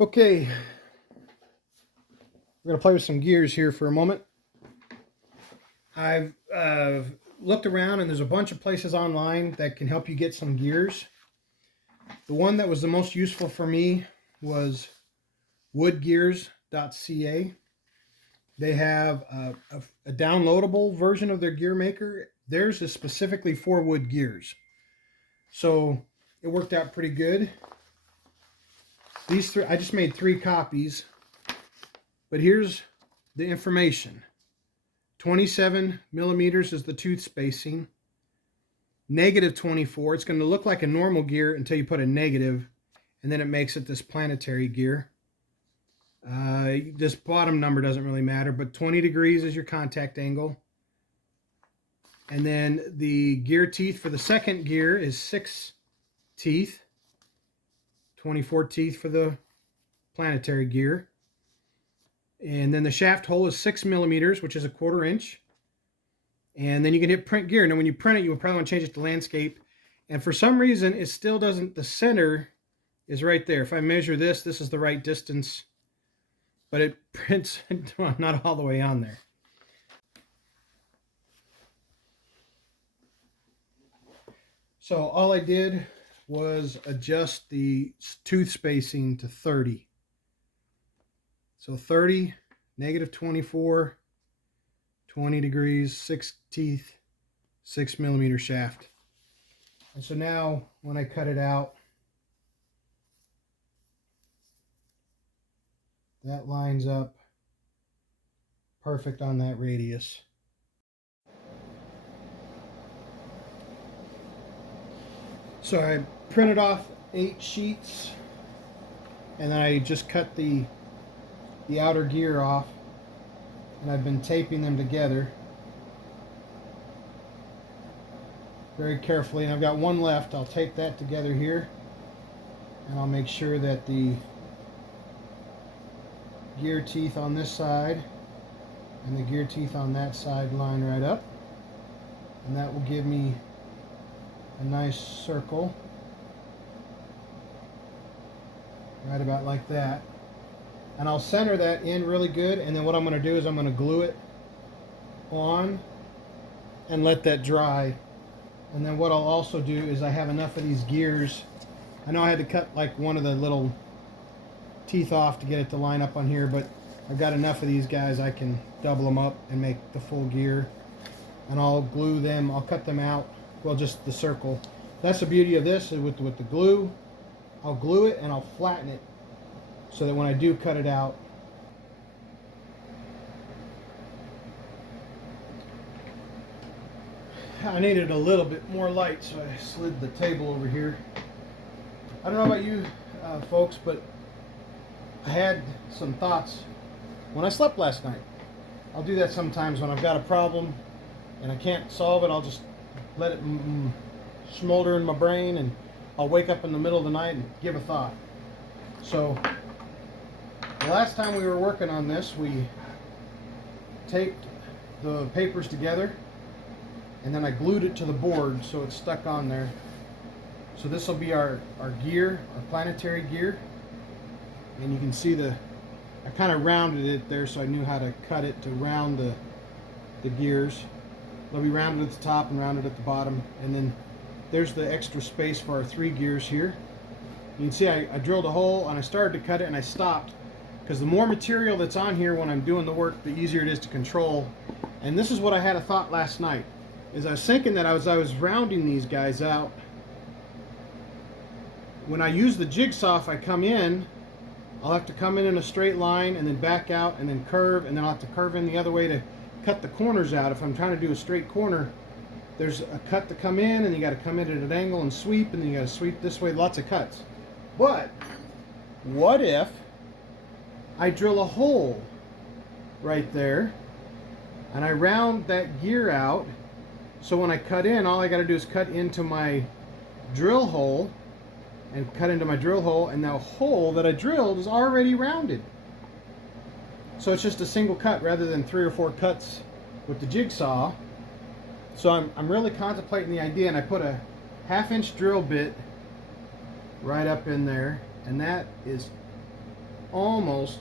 Okay, we're going to play with some gears here for a moment. I've looked around and there's a bunch of places online that can help you get some gears. The one that was the most useful for me was woodgears.ca. They have a downloadable version of their gear maker. Theirs is specifically for wood gears. So it worked out pretty good. These three, I just made 3 copies, but here's the information. 27 millimeters is the tooth spacing. Negative 24. It's going to look like a normal gear until you put a negative, and then it makes it this planetary gear. This bottom number doesn't really matter, but 20 degrees is your contact angle. And then the gear teeth for the second gear is 6 teeth. 24 teeth for the planetary gear. And then the shaft hole is 6 millimeters, which is a 1/4 inch. And then you can hit print gear. Now when you print it, you will probably want to change it to landscape. And for some reason, it still doesn't, the center is right there. If I measure this, this is the right distance, but it prints not all the way on there. So all I did was adjust the tooth spacing to 30. So 30, negative 24, 20 degrees, 6 teeth, 6 millimeter shaft. And so now when I cut it out, that lines up perfect on that radius. So I printed off 8 sheets, and then I just cut the outer gear off, and I've been taping them together very carefully, and I've got one left. I'll tape that together here, and I'll make sure that the gear teeth on this side and the gear teeth on that side line right up, and that will give me a nice circle right about like that. And I'll center that in really good, and then what I'm going to do is I'm going to glue it on and let that dry. And then what I'll also do is I have enough of these gears. I know I had to cut like one of the little teeth off to get it to line up on here, but I've got enough of these guys I can double them up and make the full gear. And I'll glue them, I'll cut them out, well, just the circle. That's the beauty of this, with the glue. I'll glue it and I'll flatten it so that when I do cut it out, I needed a little bit more light, so I slid the table over here. I don't know about you folks, but I had some thoughts when I slept last night. I'll do that sometimes when I've got a problem and I can't solve it. I'll just let it smolder in my brain, and I'll wake up in the middle of the night and give a thought. So the last time we were working on this, we taped the papers together, and then I glued it to the board so it's stuck on there. So this will be our gear, our planetary gear. And you can see I kind of rounded it there so I knew how to cut it to round the gears. They'll be rounded at the top and rounded at the bottom. And then there's the extra space for our 3 gears here. You can see I drilled a hole and I started to cut it and I stopped, because the more material that's on here when I'm doing the work, the easier it is to control. And this is what I had a thought last night, is I was thinking that I was rounding these guys out. When I use the jigsaw, if I come in, I'll have to come in a straight line and then back out and then curve, and then I'll have to curve in the other way to cut the corners out. If I'm trying to do a straight corner, there's a cut to come in, and you got to come in at an angle and sweep, and then you got to sweep this way. Lots of cuts. But what if I drill a hole right there and I round that gear out, so when I cut in, all I got to do is cut into my drill hole and cut into my drill hole, and that hole that I drilled is already rounded. So it's just a single cut rather than 3 or 4 cuts with the jigsaw. So I'm really contemplating the idea, and I put a 1/2 inch drill bit right up in there, and that is almost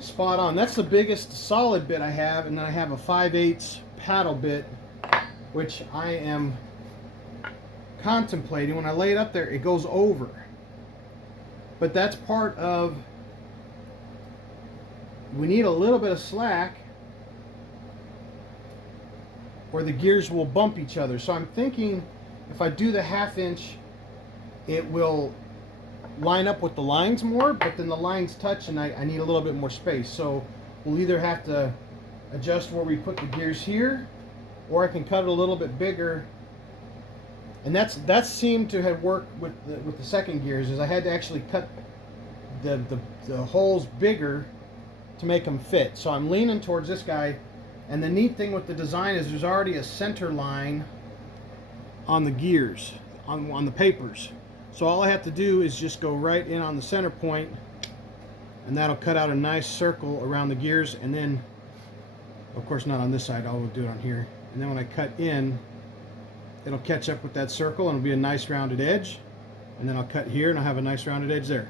spot on. That's the biggest solid bit I have, and then I have a 5/8 paddle bit, which I am contemplating. When I lay it up there, it goes over. But that's part of, we need a little bit of slack or the gears will bump each other. So I'm thinking if I do the 1/2 inch, it will line up with the lines more, but then the lines touch and I need a little bit more space. So we'll either have to adjust where we put the gears here, or I can cut it a little bit bigger. And that seemed to have worked with the second gears, is I had to actually cut the holes bigger to make them fit. So I'm leaning towards this guy, and the neat thing with the design is there's already a center line on the gears, on the papers. So all I have to do is just go right in on the center point, and that'll cut out a nice circle around the gears. And then, of course not on this side, I'll do it on here. And then when I cut in, it'll catch up with that circle and it'll be a nice rounded edge. And then I'll cut here and I'll have a nice rounded edge there.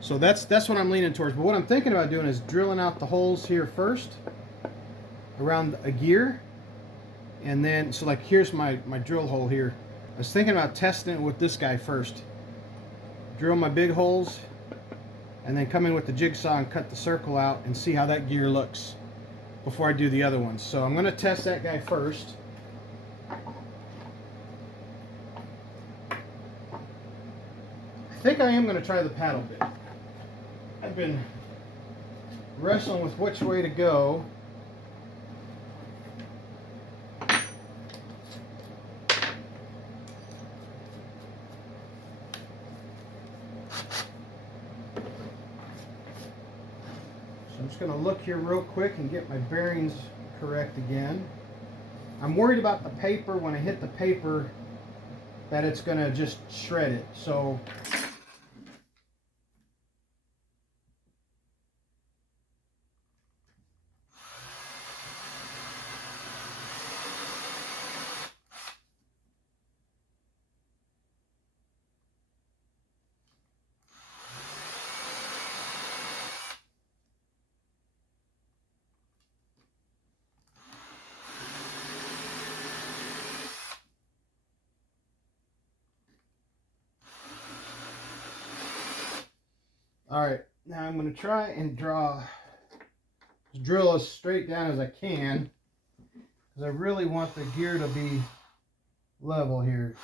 So that's what I'm leaning towards. But what I'm thinking about doing is drilling out the holes here first around a gear. And then, so like here's my drill hole here. I was thinking about testing it with this guy first. Drill my big holes and then come in with the jigsaw and cut the circle out and see how that gear looks before I do the other ones. So I'm going to test that guy first. I think I am going to try the paddle bit. I've been wrestling with which way to go. So I'm just going to look here real quick and get my bearings correct again. I'm worried about the paper. When I hit the paper, that it's going to just shred it. So alright, now I'm going to try and drill as straight down as I can, because I really want the gear to be level here.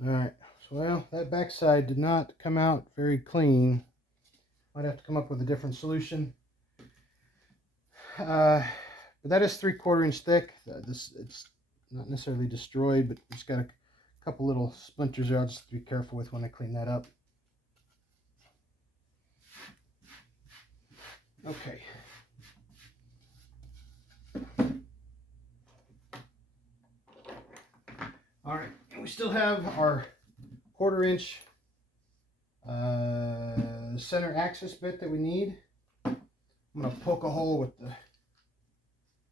Alright, so well, that backside did not come out very clean. Might have to come up with a different solution. But that is 3/4 inch thick. It's not necessarily destroyed, but it's got a couple little splinters there. I'll just be careful with when I clean that up. Okay. Alright, and we still have our 1/4 inch center axis bit that we need. I'm going to poke a hole with the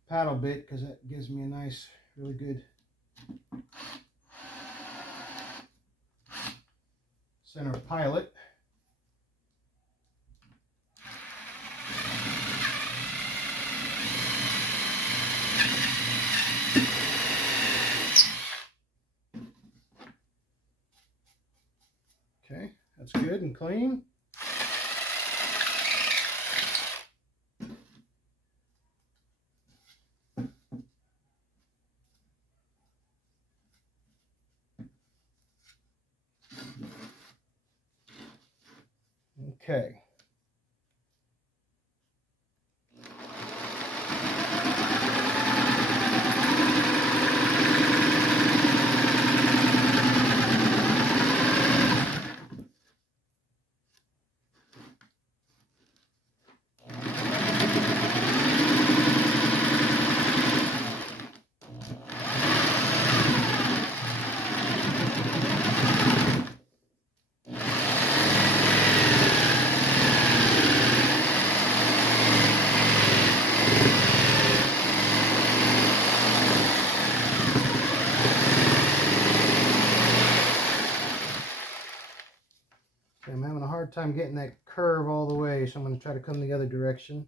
paddle bit because that gives me a nice, really good center pilot. Okay, that's good and clean. Okay. I'm having a hard time getting that curve all the way, so I'm going to try to come the other direction.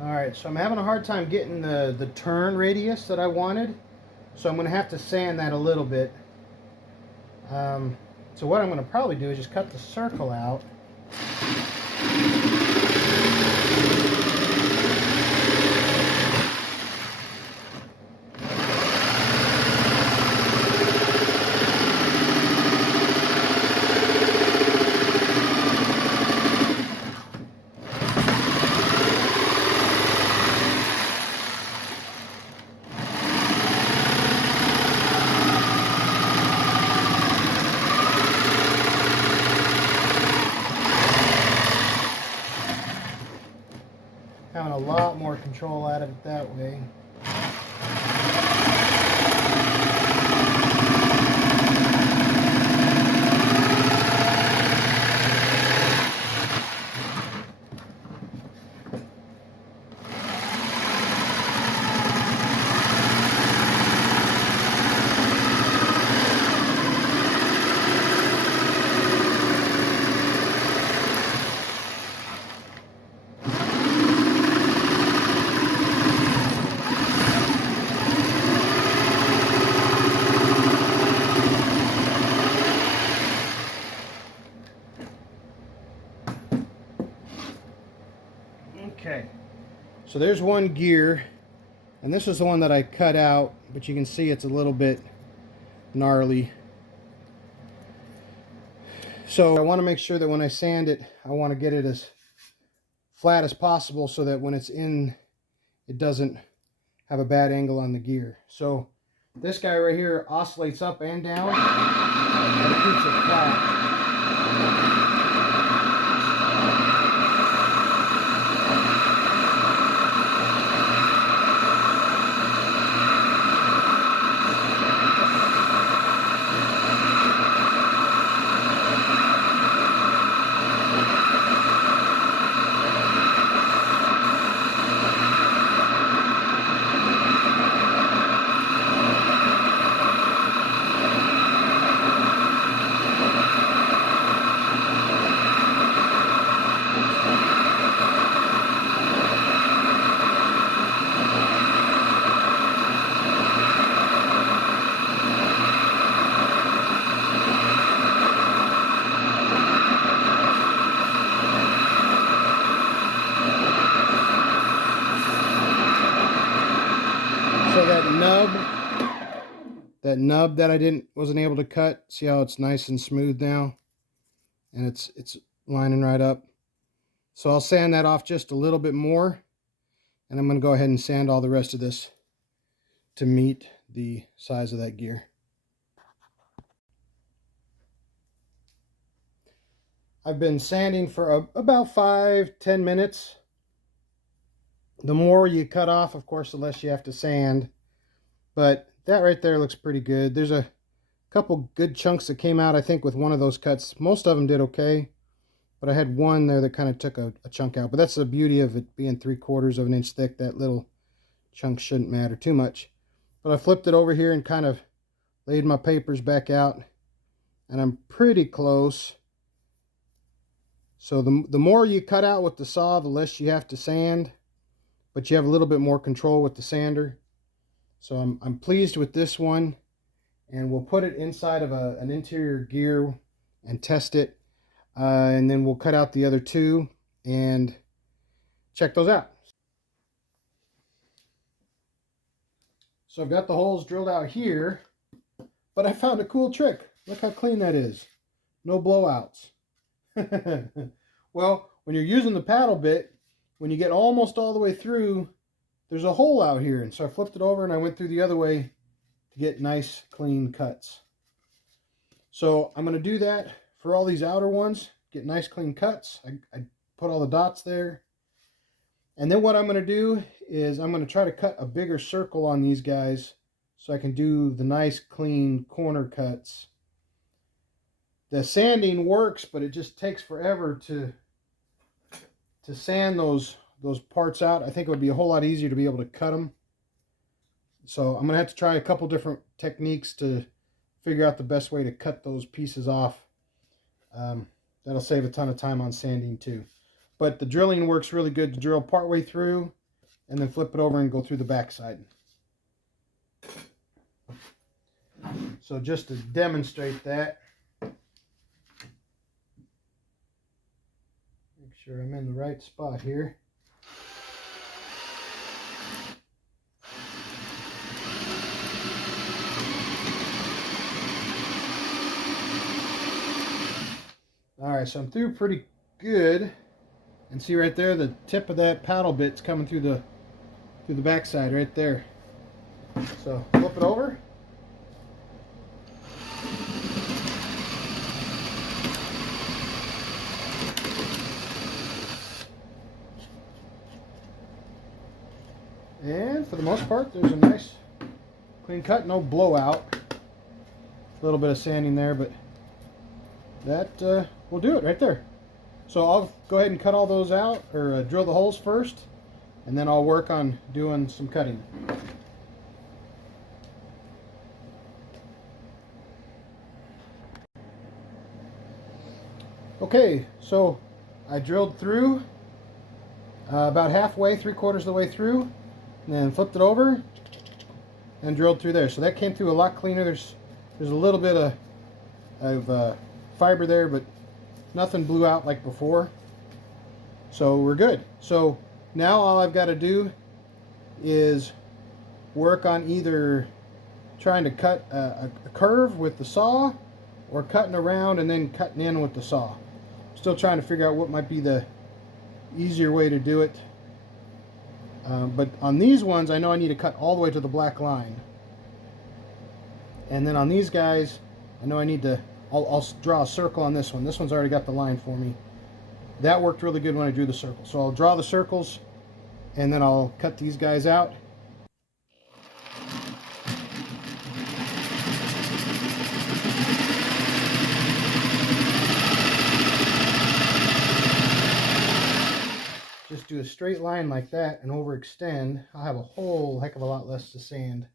Alright, so I'm having a hard time getting the turn radius that I wanted, so I'm going to have to sand that a little bit. So what I'm going to probably do is just cut the circle out. Having a lot more control out of it that way. Okay, so there's one gear, and this is the one that I cut out, but you can see it's a little bit gnarly. So I want to make sure that when I sand it, I want to get it as flat as possible so that when it's in, it doesn't have a bad angle on the gear. So this guy right here oscillates up and down, and it keeps it flat. So that nub that I wasn't able to cut, see how it's nice and smooth now, and it's lining right up. So I'll sand that off just a little bit more, and I'm going to go ahead and sand all the rest of this to meet the size of that gear. I've been sanding for about 5-10 minutes. The more you cut off, of course, the less you have to sand. But that right there looks pretty good. There's a couple good chunks that came out, I think, with one of those cuts. Most of them did okay. but I had one there that kind of took a chunk out. But that's the beauty of it being 3/4 of an inch thick. That little chunk shouldn't matter too much. But I flipped it over here and kind of laid my papers back out, and I'm pretty close. So the more you cut out with the saw, the less you have to sand, but you have a little bit more control with the sander. So I'm pleased with this one, and we'll put it inside of an interior gear and test it, and then we'll cut out the other two and check those out. So I've got the holes drilled out here, but I found a cool trick. Look how clean that is. No blowouts. Well, when you're using the paddle bit, when you get almost all the way through, there's a hole out here. And so I flipped it over and I went through the other way to get nice, clean cuts. So I'm going to do that for all these outer ones, get nice, clean cuts. I put all the dots there. And then what I'm going to do is I'm going to try to cut a bigger circle on these guys so I can do the nice, clean corner cuts. The sanding works, but it just takes forever to sand those parts out. I think it would be a whole lot easier to be able to cut them. So I'm going to have to try a couple different techniques to figure out the best way to cut those pieces off. That'll save a ton of time on sanding too. But the drilling works really good to drill partway through and then flip it over and go through the backside. So just to demonstrate that, make sure I'm in the right spot here. Alright, so I'm through pretty good. And see right there, the tip of that paddle bit's coming through the backside right there. So flip it over. And for the most part, there's a nice clean cut, no blowout. A little bit of sanding there, but that will do it right there. So I'll go ahead and cut all those out, or drill the holes first, and then I'll work on doing some cutting. Okay, so I drilled through about halfway, 3/4 of the way through, and then flipped it over and drilled through there. So that came through a lot cleaner. There's a little bit of fiber there, but nothing blew out like before. So we're good. So now all I've got to do is work on either trying to cut a curve with the saw or cutting around and then cutting in with the saw. Still trying to figure out what might be the easier way to do it. But on these ones, I know I need to cut all the way to the black line. And then on these guys, I know I need to I'll draw a circle on this one. This one's already got the line for me. That worked really good when I drew the circle. So I'll draw the circles and then I'll cut these guys out. Just do a straight line like that and overextend. I'll have a whole heck of a lot less to sand.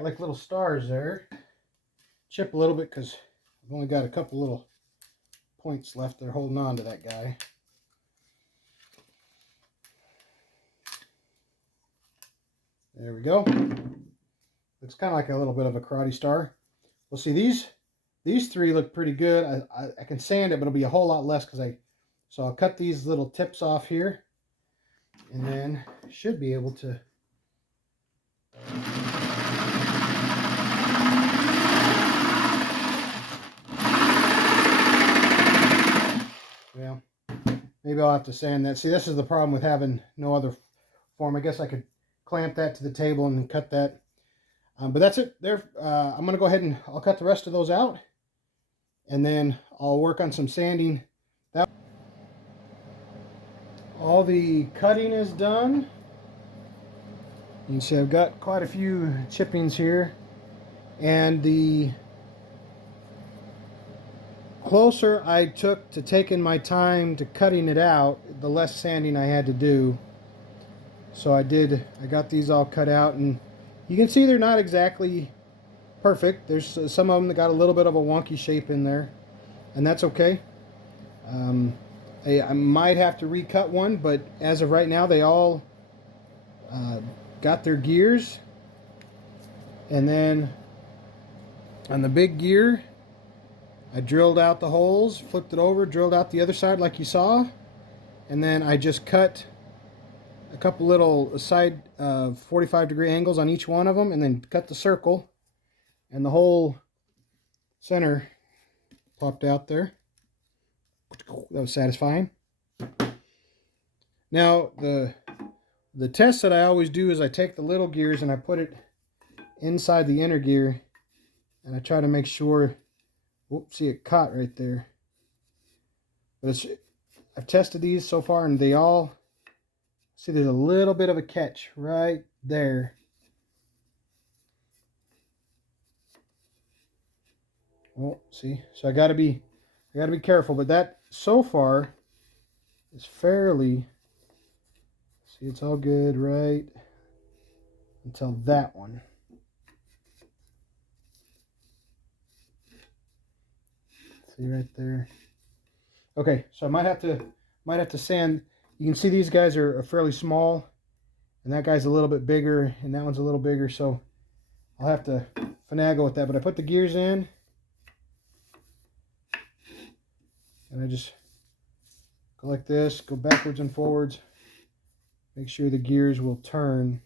got like little stars there. Chip a little bit because I've only got a couple little points left there holding on to that guy. There we go. Looks kind of like a little bit of a karate star. Well, see, these three look pretty good. I can sand it, but it'll be a whole lot less so I'll cut these little tips off here, and then should be able to. Well, maybe I'll have to sand that. See, this is the problem with having no other form. I guess I could clamp that to the table and then cut that. But that's it. There. I'm going to go ahead and I'll cut the rest of those out. And then I'll work on some sanding. All the cutting is done. You can see I've got quite a few chippings here. And the closer I took to taking my time to cutting it out, the less sanding I had to do. So I got these all cut out, and you can see they're not exactly perfect. There's some of them that got a little bit of a wonky shape in there, and that's okay. I might have to recut one, but as of right now, they all got their gears. And then on the big gear, I drilled out the holes, flipped it over, drilled out the other side like you saw, and then I just cut a couple little side 45-degree angles on each one of them, and then cut the circle, and the whole center popped out there. That was satisfying. Now the test that I always do is I take the little gears and I put it inside the inner gear, and I try to make sure. Whoops, see, it caught right there. But I've tested these so far, and they all, see, there's a little bit of a catch right there. Oh, see, so I gotta be careful. But that so far is fairly. See, it's all good right until that one. See right there. Okay, so I might have to sand. You can see these guys are fairly small, and that guy's a little bit bigger, and that one's a little bigger, so I'll have to finagle with that. But I put the gears in, and I just go like this, go backwards and forwards, make sure the gears will turn.